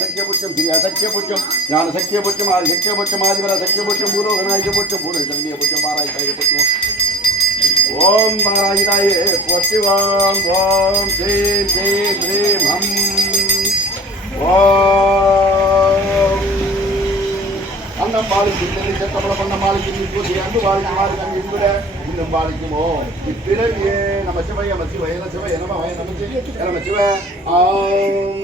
சக்கியபுட்சம் கிரியா சக்கியபுட்சம் ஞான சக்கியபுட்சம் ஆதி சக்கியபுட்சம் ஆதிபர சக்கியபுட்சம் பூலோகநாயகபுட்சம் பூர சங்கியபுட்சம் பாராயிதாயபுட்சம் ஓம் பாராயிதாயே போற்றி ஓம் ஓம் ஸ்ரீம் ஸ்ரீம் ஸ்ரீம் ஹம் ஓம் அன்னம் பாலிக்கு தென்னை சட்டமல பண்ண மாலிக்கு இப்போது அன்பு பாலிக்கு பாலிக்கும் மாலிக்கும் இன்புட இன்னும் பாலிக்குமோ இப்பிறவியே நம சிவய நம சிவய நம சிவய நம நம சிவய நம சிவ ஆம்